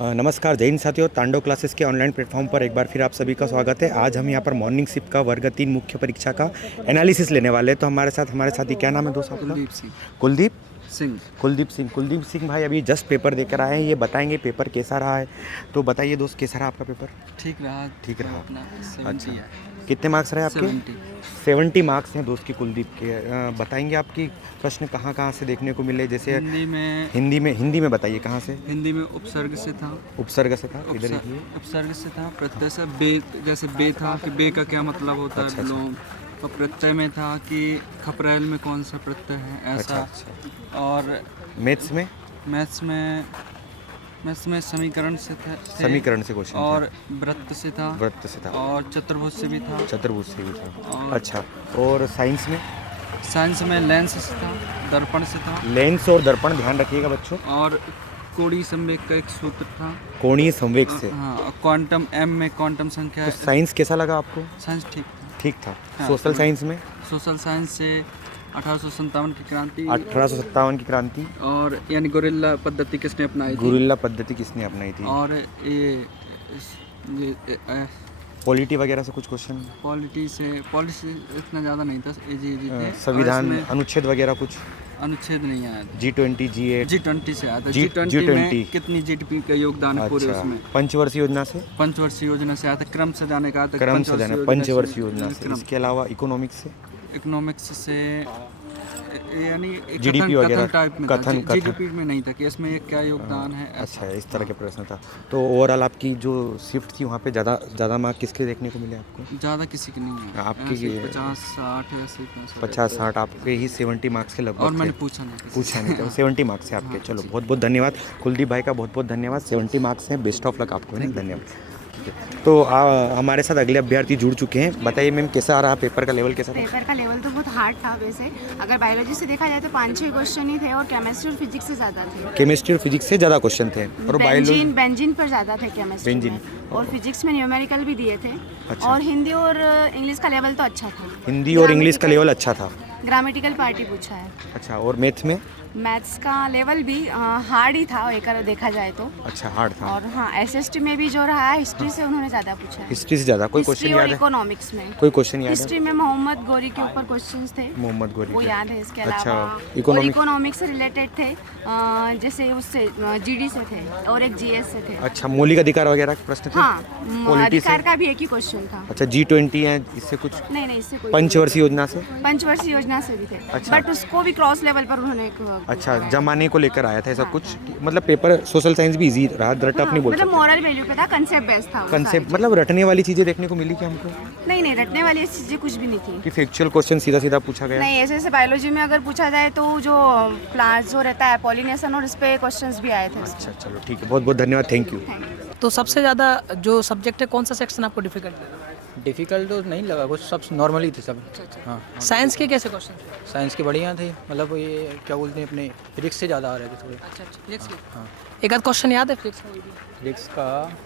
नमस्कार जय हिंद साथियों, तांडव क्लासेस के ऑनलाइन प्लेटफॉर्म पर एक बार फिर आप सभी का स्वागत है। आज हम यहाँ पर मॉर्निंग शिफ्ट का वर्ग 3 मुख्य परीक्षा का एनालिसिस लेने वाले हैं। तो हमारे साथी क्या नाम है दोस्त आपका? कुलदीप सिंह। कुलदीप सिंह भाई अभी जस्ट पेपर देकर आए हैं। ये बताएंगे पेपर कैसा रहा है। तो बताइए दोस्त, कैसा रहा आपका पेपर? ठीक रहा। अपना 70 अच्छा, है। कितने मार्क्स रहे आपके? 70 मार्क्स हैं दोस्त की कुलदीप के। बताएंगे आपकी प्रश्न कहाँ से देखने को मिले? जैसे हिंदी में बताइए कहाँ से। हिंदी में उपसर्ग से था। इधर देखिए। उपसर्ग से था। प्रत्यय से बे, जैसे बे था कि बे का क्या मतलब होता है लोम। और प्रत्यय में था कि खपरेल में कौन सा प्रत्यय है ऐसा। और मैथ्स में समीकरण से था। क्वेश्चन और वृत्त से था। और चतुर्भुज से भी था। अच्छा, और साइंस में लेंस से था, दर्पण से था। लेंस और दर्पण ध्यान रखिएगा बच्चों। और कोणीय संवेग का एक सूत्र था। कोणीय संवेग से हाँ, क्वांटम एम में क्वांटम संख्या। तो साइंस कैसा लगा आपको? साइंस ठीक था। हाँ, सोशल साइंस से 1857 की क्रांति। और यानी गुरिल्ला पद्धति किसने अपनाई थी? और ये पॉलिटी वगैरह से कुछ क्वेश्चन? पॉलिटी इतना ज़्यादा नहीं था। थे। संविधान अनुच्छेद वगैरह कुछ? अनुच्छेद नहीं आया था। G20 G20 से आया था। G20 में कितनी जीडीपी का योगदान है पूरे उसमें? पंचवर्षीय योजना से आया था। क्रम से जाने का आता। पंचवर्षीय योजना से। इसके अलावा इकोनॉमिक्स से यानी जीडीपी वगैरह कथन जीडीपी में नहीं था कि इसमें क्या योगदान है। अच्छा, इस तरह के प्रश्न था। तो ओवरऑल आपकी जो शिफ्ट थी वहाँ पे ज़्यादा मार्क किसके देखने को मिले आपको? ज़्यादा किसी के नहीं है। आपकी 50-60 ऐसे 50-60 आपके ही 70 मार्क्स के लगभग। और मैंने पूछा नहीं था। 70 मार्क्स है आपके। चलो बहुत बहुत धन्यवाद कुलदीप भाई का, बहुत बहुत धन्यवाद। 70 मार्क्स हैं, बेस्ट ऑफ लक आपको। धन्यवाद। तो हमारे साथ अगले अभ्यर्थी जुड़ चुके हैं। बताइए मैम, कैसा आ रहा पेपर का लेवल? पेपर का लेवल तो बहुत हार्ड था। वैसे अगर बायोलॉजी से देखा जाए तो 5-6 क्वेश्चन ही थे और केमिस्ट्री और फिजिक्स से ज़्यादा थे। और बेंजीन पर ज़्यादा थे केमिस्ट्री में। और फिजिक्स में न्यूमेरिकल भी दिए थे। अच्छा। और हिंदी और इंग्लिश का लेवल तो अच्छा था। ग्रामेटिकल पार्टी पूछा है। अच्छा, और मैथ्स का लेवल भी हार्ड ही था एक देखा जाए तो। अच्छा, हार्ड था। और हाँ, एसएसटी में भी जो रहा है हिस्ट्री से उन्होंने ज़्यादा पूछा है। हिस्ट्री से ज़्यादा कोई क्वेश्चन याद है? इकोनॉमिक्स में कोई क्वेश्चन याद है? हिस्ट्री में मोहम्मद गौरी के ऊपर क्वेश्चंस थे। वो याद है। इसके अलावा इकोनॉमिक्स से रिलेटेड थे। जैसे उससे जीडी से थे और एक जीएस से थे। अच्छा, मौलिक अधिकार वगैरह के प्रश्न थे? हाँ, अधिकार का भी एक ही क्वेश्चन था। अच्छा, G20 है, इससे कुछ नहीं, इससे कोई। पंचवर्षीय योजना से भी थे। अच्छा। बट उसको भी क्रॉस लेवल पर उन्होंने अच्छा, जमाने को लेकर आया था ऐसा कुछ। मतलब पेपर सोशल साइंस भी इजी रहा, टफ नहीं बोल सकते। मतलब मोरल वैल्यू पे था, कांसेप्ट बेस्ड था। कांसेप्ट मतलब रटने वाली चीजें देखने को मिली क्या हमको? नहीं, रटने वाली चीजें कुछ भी नहीं थी। कि फैक्चुअल क्वेश्चन सीधा पूछा गया? नहीं, ऐसे बायोलॉजी में अगर पूछा जाए तो जो प्लांट्स जो रहता है पॉलिनेशन और इस पे क्वेश्चंस भी आए थे। अच्छा, चलो ठीक है, बहुत बहुत धन्यवाद, थैंक यू। तो सबसे ज़्यादा जो सब्जेक्ट है कौन सा सेक्शन आपको डिफिकल्ट लगा? डिफ़िकल्ट तो नहीं लगा, कुछ सब नॉर्मली थे सब। हाँ, साइंस के कैसे क्वेश्चन? साइंस के बढ़िया थे। मतलब ये क्या बोलते हैं, अपने फिजिक्स से ज़्यादा आ रहे थे थोड़े। अच्छा, फिजिक्स के? हाँ। एक आध क्वेश्चन याद है फिजिक्स का?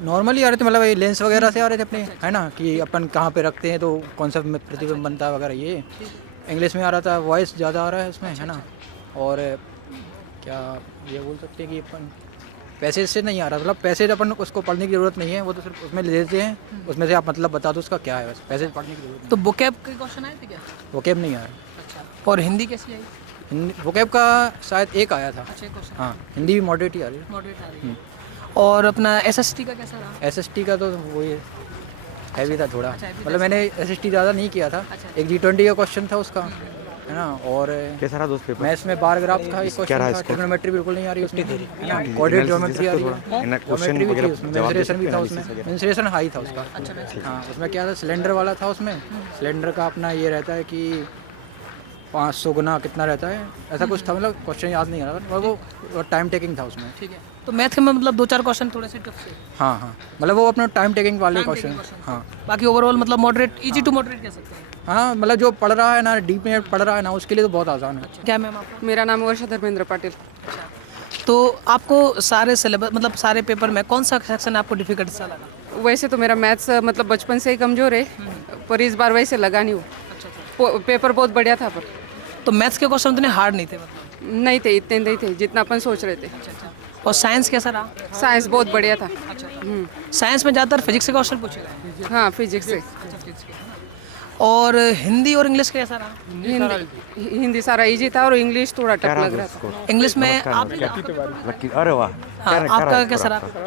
नॉर्मली आ रहे थे। मतलब ये लेंस वगैरह से आ रहे थे अपने, है ना, कि अपन कहाँ पे रखते हैं तो कौन सा प्रतिबिंब बनता है वगैरह। ये इंग्लिश में आ रहा था। वॉइस ज़्यादा आ रहा है उसमें, है ना। और क्या ये बोल सकते हैं कि अपन पैसे से नहीं आ रहा। मतलब पैसे अपन उसको पढ़ने की ज़रूरत नहीं है, वो तो सिर्फ उसमें ले देते हैं। उसमें से आप मतलब बता दो उसका क्या है, बस पैसे पढ़ने की ज़रूरत। तो वोकैब के क्वेश्चन आए थे क्या? वोकैब नहीं आया। अच्छा, और हिंदी कैसी आई? वोकैब का शायद एक आया था। अच्छा, क्वेश्चन। हाँ, हिंदी भी मॉडरेट ही आ रही है। और अपना एसएसटी का कैसा रहा? एसएसटी का तो वही हैवी था थोड़ा। मतलब मैंने एसएसटी ज़्यादा नहीं किया था। एक G20 का क्वेश्चन था उसका, है ना। और कैसा रहा दोस्त पेपर? मैथ्स में बार ग्राफ का एक क्वेश्चन था। ट्रिग्नोमेट्री बिल्कुल नहीं आ रही उसमें, है ना। कोऑर्डिनेट ज्योमेट्री आ रही है। क्वेश्चन वगैरह मेंसुरेशन भी था उसमें। मेंसुरेशन हाई था उसका। हाँ, उसमें क्या था, सिलेंडर वाला था उसमें। सिलेंडर का अपना ये रहता है कि 500 गुना कितना रहता है, ऐसा कुछ था। मतलब क्वेश्चन याद नहीं आ रहा था और वो टाइम टेकिंग था उसमें। ठीक है, तो मैथ में मतलब 2-4 क्वेश्चन थोड़े से टफ से। हाँ, मतलब वो अपना टाइम टेकिंग वाले क्वेश्चन। हाँ, बाकी ओवरऑल मतलब मॉडरेट, इजी टू मॉडरेट कह सकते हैं। हाँ, मतलब जो पढ़ रहा है ना, डीप में पढ़ रहा है ना, उसके लिए तो बहुत आसान है। क्या मैम आपका? मेरा नाम वर्षा धर्मेंद्र पाटिल। तो आपको सारे सिलेबस मतलब सारे पेपर में कौन सा सेक्शन आपको डिफिकल्ट सा लगा? वैसे तो मेरा मैथ्स मतलब बचपन से ही कमज़ोर है, पर इस बार वैसे लगा नहीं वो। पेपर बहुत बढ़िया था। पर तो मैथ्स के क्वेश्चन इतने हार्ड नहीं थे? मतलब नहीं थे, इतने नहीं थे जितना अपन सोच रहे थे। और साइंस कैसा रहा? साइंस बहुत बढ़िया था। साइंस में ज़्यादातर फिजिक्स के क्वेश्चन पूछे गए हाँ फिजिक्स से। और हिंदी और इंग्लिश कैसा रहा? हिंदी सारा इजी था और इंग्लिश थोड़ा टफ लग रहा था। इंग्लिश में आप लकी, अरे वाह, हाँ, क्या आपका रहा कैसा आपका?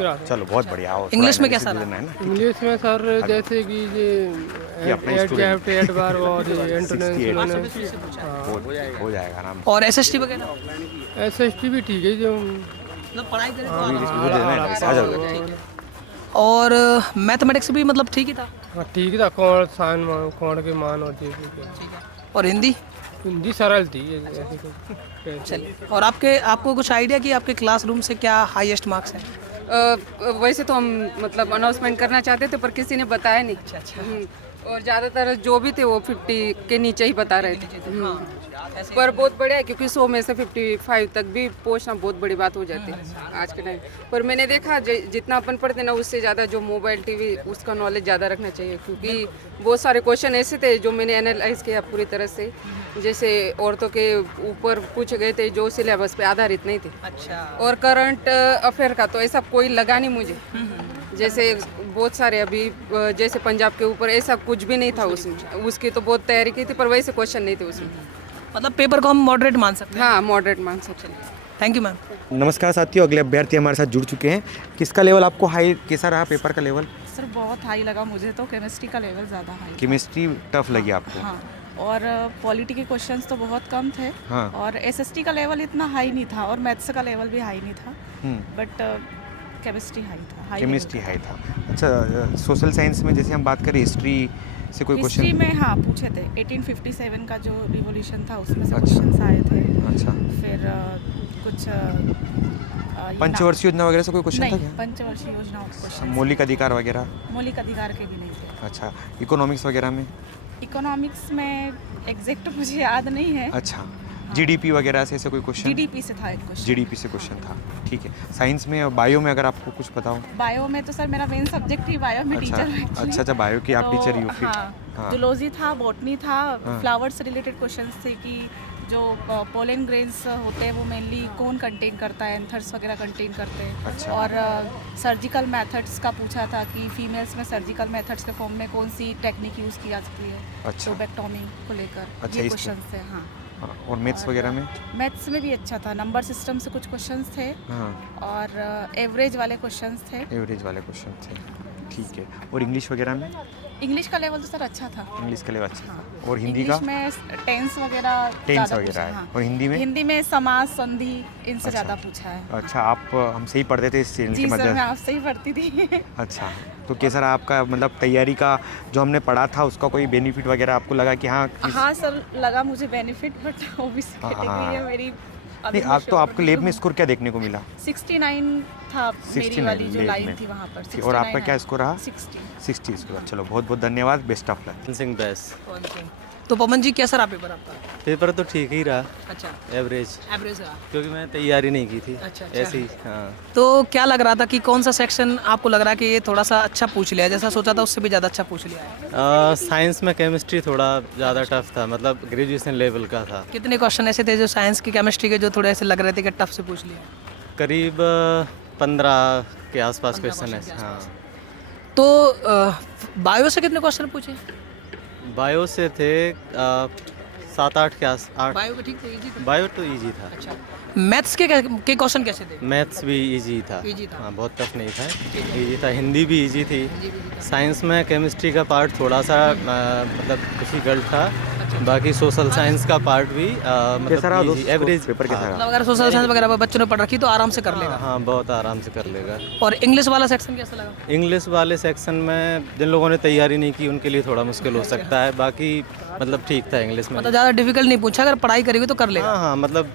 रहा? चलो बहुत बढ़िया। आओ, इंग्लिश थोड़ा में कैसा analysis रहा? देना है ना। इंग्लिश में सर जैसे कि कि अपना student एडवार और 68 एंट्रेंस हो जाएगा आराम और एसएसटी वगैरह एसएसटी भी ठीक है जो मतलब पढ़ाई करें से। वो देना है ना, आ जाओ। और मैथमेटिक्स भी मतलब ठीक ही था। ठीक था। कौन साइन कौन के मान होती है। और हिंदी हिंदी सरल थी ऐसी कोई। चलिए। और आपको कुछ आइडिया कि आपके क्लासरूम से क्या हाईएस्ट मार्क्स हैं? वैसे तो हम मतलब अनाउंसमेंट करना चाहते थे पर किसी ने बताया नहीं। और ज़्यादातर जो भी थे वो 50 के नीचे ही बता रहे थे। पर बहुत बढ़िया है क्योंकि 100 में से 55 तक भी पहुंचना बहुत बड़ी बात हो जाती है आज के टाइम पर। मैंने देखा जितना अपन पढ़ते ना उससे ज़्यादा जो मोबाइल टीवी उसका नॉलेज ज़्यादा रखना चाहिए क्योंकि बहुत सारे क्वेश्चन ऐसे थे जो मैंने एनालाइज किया पूरी तरह से। जैसे औरतों के ऊपर पूछे गए थे जो सिलेबस पे आधारित नहीं थे। अच्छा। और करंट अफेयर का तो ऐसा कोई लगा नहीं मुझे। जैसे बहुत सारे अभी जैसे पंजाब के ऊपर ऐसा कुछ भी नहीं था उसमें। उसकी तो बहुत तैयारी की थी पर वैसे क्वेश्चन नहीं थे उसमें। मतलब पेपर को हम मॉडरेट मान सकते हैं। हाँ मॉडरेट मान सकते हैं। Thank you ma'am. नमस्कार साथियों, अगले अभ्यर्थी हमारे साथ जुड़ चुके हैं। किसका लेवल आपको हाई, कैसा रहा पेपर का लेवल? सर बहुत हाई लगा मुझे तो। केमिस्ट्री का लेवल ज़्यादा हाई। केमिस्ट्री टफ लगी आपको? हाँ और पॉलिटी के क्वेश्चंस तो बहुत कम थे। हाँ। और एसएसटी का लेवल इतना हाई नहीं था और मैथ्स का लेवल भी हाई नहीं था। बट केमिस्ट्री हाई था। केमिस्ट्री हाई था। अच्छा, सोशल साइंस में जैसे हम बात करें हिस्ट्री से कोई हिस्ट्री क्वेश्चन? में हाँ पूछे थे। 1857 का जो रिवॉल्यूशन था उसमें से अच्छा। क्वेश्चंस आए थे। अच्छा। फिर कुछ पंचवर्षीय योजना वगैरह से कोई क्वेश्चन था नहीं, क्या? पंचवर्षीय योजना क्वेश्चन। मौलिक अधिकार वगैरह? मौलिक अधिकार के भी नहीं थे। अच्छा, इकोनॉमिक्स वगैरह में? इकोनॉमिक्स में एग्जैक्ट मुझे याद नहीं है। अच्छा, जीडीपी वगैरह से ऐसे कोई क्वेश्चन? जीडीपी से था एक क्वेश्चन। जीडीपी से क्वेश्चन था, ठीक है। साइंस में और बायो में अगर आपको कुछ पता हो? बायो में तो सर मेरा मेन सब्जेक्ट ही बायो में अच्छा, टीचर हूँ actually। अच्छा, बायो की आप टीचर ही हो फिर? हाँ, जूलॉजी था, बॉटनी था, फ्लावर्स से रिलेटेड क्वेश्चंस थे कि जो पोलन ग्रेन्स होते हैं वो मेनली कौन कंटेन करता है, एंथर्स वगैरह कंटेन करते हैं। अच्छा। और सर्जिकल मेथड्स का पूछा था कि फीमेल्स में सर्जिकल मेथड्स के फॉर्म में कौन सी टेक्निक यूज़ की जा सकती है। अच्छा। ट्रोबेक्टोमी को लेकर अच्छा, ये इस पे? क्वेश्चन थे। हाँ। हाँ, और मैथ्स वगैरह में? मैथ्स में भी अच्छा था। नंबर सिस्टम से कुछ क्वेश्चंस थे। हाँ, और एवरेज वाले क्वेश्चंस थे। एवरेज वाले क्वेश्चन थे, ठीक है। और इंग्लिश वगैरह में? इंग्लिश का लेवल तो सर अच्छा था। इंग्लिश का लेवल अच्छा था। और हिंदी का? इंग्लिश में टेंस वगैरह टेंस ज़्यादा वगैरह पूछा है। हाँ। और हिंदी में? हिंदी में समास, संधि इनसे अच्छा। ज़्यादा पूछा है। अच्छा, आप हमसे ही पढ़ते थे इस चैनल के जी सर, माध्यम मैं से? आपसे ही पढ़ती थी। अच्छा, तो कैसा रहा आपका मतलब तैयारी का जो हमने पढ़ा था उसका कोई बेनिफिट वगैरह आपको लगा कि हाँ हाँ सर, लगा मुझे बेनिफिट। बट ओबीसी हाँ, कैटेगरी है मेरी। नहीं, आप तो आपको लैब में स्कोर क्या देखने को मिला? 69 था मेरी 69 वाली जो लैब लाइन में। थी वहाँ पर। ठीक, और आपका 69 क्या स्कोर रहा? 60। 60 स्कोर। चलो बहुत बहुत धन्यवाद, बेस्ट ऑफ लक। सिंह बैस। तो पवन जी कैसा रहा पेपर आपका? पेपर तो ठीक ही रहा, अच्छा, एवरेज, एवरेज रहा। क्योंकि मैं तैयारी नहीं की थी। अच्छा। ऐसे ही। हाँ, तो क्या लग रहा था कि कौन सा सेक्शन आपको लग रहा है कि ये थोड़ा सा अच्छा पूछ लिया, जैसा सोचा था उससे भी ज़्यादा अच्छा पूछ लिया है? साइंस में केमिस्ट्री थोड़ा ज़्यादा टफ था, मतलब ग्रेजुएशन लेवल का था। कितने क्वेश्चन ऐसे थे जो साइंस की, केमिस्ट्री के जो थोड़े ऐसे लग रहे थे कि टफ से पूछ लिया? करीब 15 के आसपास क्वेश्चन है। हाँ, तो बायो से कितने क्वेश्चन पूछे? बायो से थे 7-8 के आस 8। बायो के ठीक थे, इजी थे। बायो तो इजी था। अच्छा, मैथ्स के क्वेश्चन कैसे थे? मैथ्स भी इजी था। इजी था। हाँ, बहुत टफ नहीं था, इजी था। हिंदी भी इजी थी। साइंस में केमिस्ट्री का पार्ट थोड़ा सा मतलब डिफिकल्ट था। बाकी सोशल साइंस का पार्ट भी कैसा रहा मतलब दोस्त? एवरेज पेपर कैसा रहा? मतलब अगर सोशल साइंस वगैरह बच्चों ने पढ़ रखी तो आराम से कर लेगा। हाँ, बहुत आराम से कर लेगा। और इंग्लिश वाला सेक्शन कैसा लगा? इंग्लिश वाले सेक्शन में जिन लोगों ने तैयारी नहीं की उनके लिए थोड़ा मुश्किल हो सकता है, बाकी मतलब ठीक था इंग्लिश में। मतलब ज़्यादा डिफिकल्ट नहीं पूछा, अगर पढ़ाई करेगी तो कर लेगा। हाँ हाँ, मतलब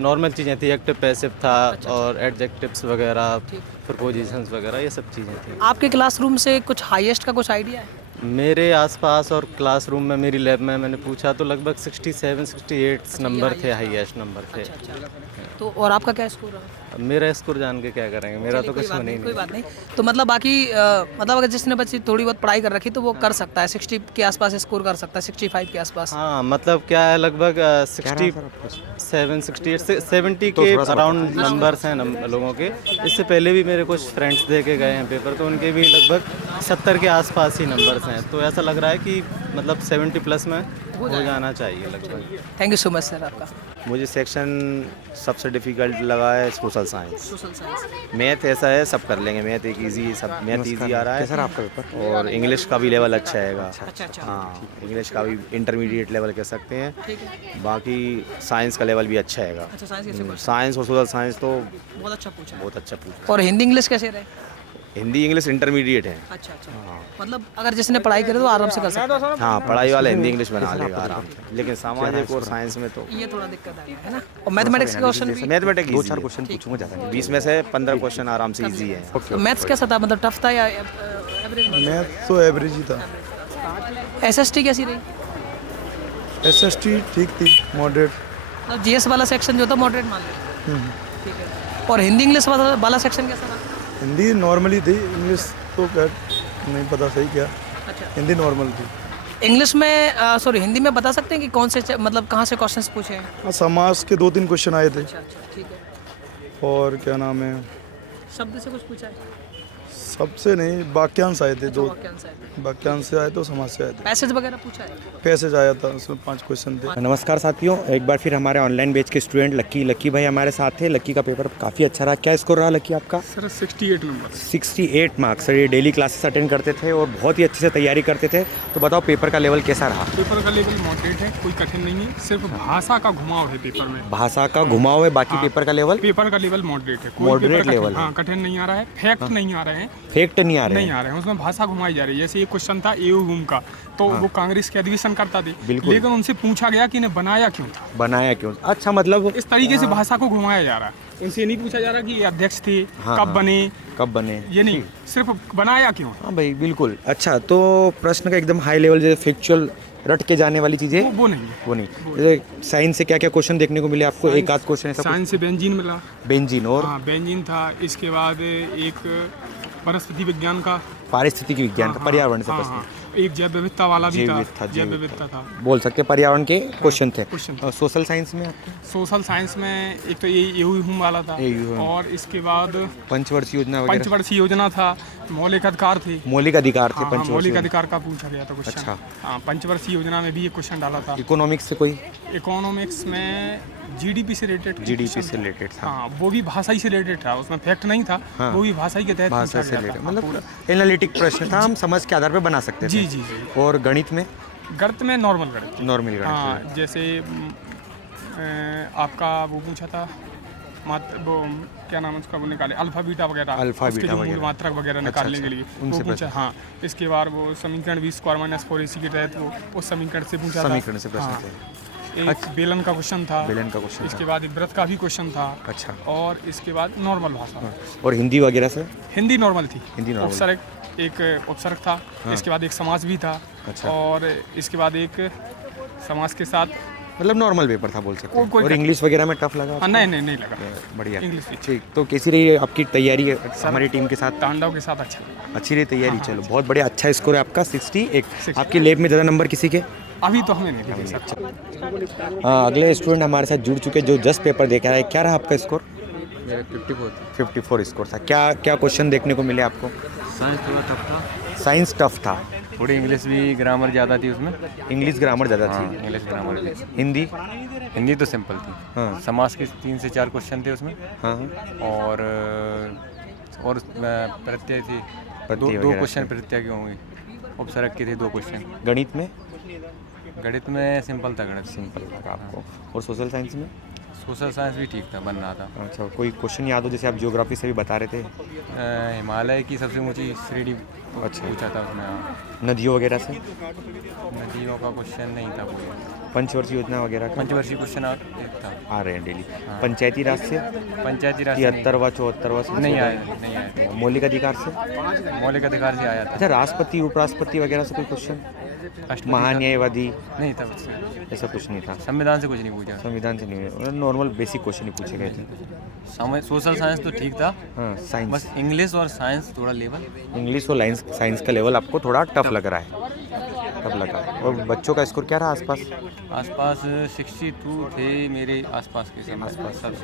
नॉर्मल चीज़ें थी, एक्टिव पैसिव था और एडजेक्टिव्स वगैरह, प्रीपोजिशंस वगैरह, ये सब चीज़ें थी। आपके क्लासरूम से कुछ हाईएस्ट का कुछ आइडिया है? मेरे आसपास और क्लासरूम में मेरी लैब में मैंने पूछा तो लगभग 67-68 नंबर थे, हाईएस्ट नंबर थे। तो और आपका क्या स्कोर रहा? मेरा स्कोर जान के क्या करेंगे, मेरा तो कुछ बने ही कोई नहीं। बात नहीं। तो मतलब बाकी मतलब अगर जिसने बच्ची थोड़ी बहुत पढ़ाई कर रखी तो वो कर सकता है, 60 के आसपास स्कोर कर सकता है, 65 के आसपास। हाँ मतलब क्या है, लगभग 67 68 70 के अराउंड नंबर्स हैं लोगों के। इससे पहले भी मेरे कुछ फ्रेंड्स दे के गए हैं पेपर, तो उनके भी लगभग 70 के आसपास ही नंबर्स हैं। तो ऐसा लग रहा है कि मतलब 70 प्लस में हो जाना चाहिए लगभग। Thank you so much sir आपका। मुझे सेक्शन सबसे डिफ़िकल्ट लगा है social science. Social science math ऐसा है सब कर लेंगे, मैथ एक इजी, सब मैथ इजी आ रहा है। सर आपका पेपर और इंग्लिश का भी लेवल अच्छा आएगा। अच्छा हाँ, इंग्लिश का भी इंटरमीडिएट लेवल कह सकते हैं। बाकी साइंस का लेवल भी अच्छा आएगा। अच्छा साइंस कैसे साइंस और सोशल साइंस तो बहुत अच्छा पूछा है। बहुत अच्छा पूछा। और हिंदी इंग्लिश कैसे रहे? हिंदी इंग्लिश इंटरमीडिएट है। अच्छा मतलब अगर जिसने पढ़ाई करे तो आराम से कर सकता है। हाँ, पढ़ाई वाला हिंदी इंग्लिश बना लेगा आराम से, लेकिन सामाजिक और साइंस में तो ये थोड़ा दिक्कत आ है ना। और मैथमेटिक्स के क्वेश्चन भी मैथमेटिक्स 2-4 क्वेश्चन पूछूंगा ज़्यादा नहीं। 20 में से 15 क्वेश्चन आराम से इजी है। तो मैथ्स कैसा था, मतलब टफ था या एवरेज? मैथ तो एवरेज ही था। एसएसटी कैसी रही? एसएसटी ठीक थी, मॉडरेट। मतलब जीएस वाला सेक्शन जो था मॉडरेट मान लिया। ठीक है। और हिंदी इंग्लिश वाला सेक्शन कैसा था? हिंदी नॉर्मली थी, इंग्लिश तो क्या नहीं पता सही क्या। अच्छा। हिंदी नॉर्मल थी। इंग्लिश में सॉरी हिंदी में बता सकते हैं कि कौन से मतलब कहाँ से क्वेश्चंस पूछे हैं? हाँ, समास के 2-3 क्वेश्चन आए थे। अच्छा ठीक है। और क्या नाम है, शब्द से कुछ पूछा है? सबसे नहीं, वाक्यांश आए थे। 2 वाक्यांश आए थे। वाक्यांश से आए तो समाज से आए थे। पैसेज वगैरह पूछा है? पैसेज आया था, उसमें 5 क्वेश्चन थे। नमस्कार साथियों, एक बार फिर हमारे ऑनलाइन बैच के स्टूडेंट लक्की भाई हमारे साथ थे। लक्की का पेपर काफ़ी अच्छा रहा। क्या स्कोर रहा लक्की आपका? Sir 68 number. 68 मार्क्स। सर ये डेली क्लासेस अटेंड करते थे और बहुत ही अच्छे से तैयारी करते थे। तो बताओ पेपर का लेवल कैसा रहा? पेपर का लेवल मॉडरेट है, कोई कठिन नहीं है, सिर्फ भाषा का घुमाव है पेपर में। भाषा का घुमाव है, बाकी पेपर का लेवल? पेपर का लेवल मॉडरेट है, कोई मॉडरेट पेपर लेवल हाँ कठिन नहीं आ रहा है, फैक्ट नहीं आ रहे हैं। फैक्ट नहीं आ रहे नहीं आ रहे हैं, उसमें भाषा घुमाई जा रही है। जैसे एक क्वेश्चन था एवं का, तो वो कांग्रेस के अधिवेशन करता थे, लेकिन उनसे पूछा गया कि इन्हें बनाया क्यों था। बनाया क्यों? अच्छा मतलब इस तरीके से भाषा को घुमाया जा रहा है। उनसे नहीं पूछा जा रहा कि अध्यक्ष थे कब बने, ये नहीं, सिर्फ बनाया क्यों। हाँ भाई बिल्कुल। अच्छा, तो प्रश्न का एकदम हाई लेवल जैसे फैक्चुअल रट के जाने वाली चीजें वो नहीं है। वो नहीं। जैसे साइंस से क्या क्या क्वेश्चन देखने को मिले आपको? एक आध क्वेश्चन ऐसा? साइंस से बेंजीन मिला। बेंजीन और हाँ बेंजीन था। इसके बाद एक वनस्पति विज्ञान का, पारिस्थितिकी विज्ञान का, पर्यावरण से प्रश्न। एक जैव विविधता वाला भी था, जैव जैव विविधता था, बोल सकते पर्यावरण के क्वेश्चन थे। क्वेश्चन। सोशल साइंस में आपको? सोशल साइंस में एक तो ये ह्यूम वाला था, और इसके बाद पंचवर्षीय योजना वगैरह? पंचवर्षीय योजना था, मौलिक अधिकार थे। मौलिक अधिकार थे। मौलिक अधिकार का पूछा गया था क्वेश्चन। अच्छा। हाँ, पंचवर्षीय योजना में भी एक क्वेश्चन डाला था। इकोनॉमिक्स से कोई? इकोनॉमिक्स में जीडीपी से रिलेटेड, जीडीपी से रिलेटेड था। हाँ, वो भी भाषा ही से रिलेटेड था, उसमें फैक्ट नहीं था। हाँ। वो भी भाषा ही के तहत भाषा से रिलेटेड, मतलब एनालिटिक प्रश्न था, हम समझ के आधार पर बना सकते थे। जी जी। और गणित में? गणित में नॉर्मल गणित। नॉर्मल गणित। हाँ, जैसे आपका वो पूछा था वो क्या नाम है उसका, वो निकाले अल्फा बीटा वगैरह, अल्फा बीटा वगैरह मात्रक वगैरह निकालने के लिए वो पूछा। हाँ, इसके बाद वो समीकरण v² - 4ac के तहत वो उस समीकरण से पूछा था। समीकरण से प्रश्न थे। एक बेलन का क्वेश्चन था। बेलन का क्वेश्चन। इसके बाद एक व्रत का भी क्वेश्चन था। अच्छा। और इसके बाद नॉर्मल भाषा। और हिंदी वगैरह से? हिंदी नॉर्मल थी। हिंदी नॉर्मल। उपसर्ग, एक उपसर्ग था। इसके बाद एक समास भी था। अच्छा। और इसके बाद एक समास के साथ, मतलब नॉर्मल पेपर था बोल सकते हैं। और इंग्लिश वगैरह में टफ लगा? नहीं लगा। बढ़िया, इंग्लिश ठीक। तो कैसी रही आपकी तैयारी हमारी टीम के साथ? तांडव के साथ अच्छी रही तैयारी। चलो बहुत बढ़िया, अच्छा स्कोर है आपका 61। आपकी लैब में ज़्यादा नंबर किसी के? अभी तो हमें नहीं दे सकते। अगले स्टूडेंट हमारे साथ जुड़ चुके जो जस्ट पेपर देखा है, क्या रहा आपका स्कोर? मेरा 54 स्कोर था। क्या क्वेश्चन देखने को मिले आपको? साइंस थोड़ा टफ था। साइंस टफ था। थोड़ी इंग्लिश भी, ग्रामर ज़्यादा थी उसमें। इंग्लिश ग्रामर ज़्यादा थी? इंग्लिश ग्रामर भी। हिंदी तो सिंपल थी। हाँ। समास के 3 से 4 क्वेश्चन थे उसमें। हाँ। और प्रत्यय थी, 2 क्वेश्चन प्रत्यय के होंगे। उपसर्ग के थे 2 क्वेश्चन। गणित में? गणित में सिंपल था। गणित सिंपल लगा आपको। और सोशल साइंस में? सोशल साइंस भी ठीक था, बन रहा था। अच्छा, कोई क्वेश्चन याद हो जैसे आप ज्योग्राफी से भी बता रहे थे? हिमालय की सबसे ऊंची श्रेणी अच्छा पूछा था उसमें। नदियों वगैरह से? नदियों का क्वेश्चन नहीं था कोई। पंचवर्षीय योजना वगैरह का? पंचवर्षीय क्वेश्चन था, आ रहे हैं डेली। पंचायती राज से? पंचायती राज 73वां 74वां से नहीं आया। मौलिक अधिकार से? मौलिक अधिकार से आया था। अच्छा, राष्ट्रपति उपराष्ट्रपति वगैरह से कोई क्वेश्चन? महान्यायवादी नहीं था उससे, ऐसा कुछ नहीं था। संविधान से कुछ नहीं पूछा। संविधान से नहीं, नॉर्मल बेसिक क्वेश्चन ही पूछे गए थे। सोशल साइंस तो ठीक था, हाँ साइंस, बस इंग्लिश और साइंस थोड़ा लेवल, इंग्लिश और साइंस का लेवल आपको थोड़ा टफ लग रहा है, टफ लगा। और बच्चों का स्कोर क्या रहा आसपास? आसपास 62 थे मेरे आसपास के, आसपास सब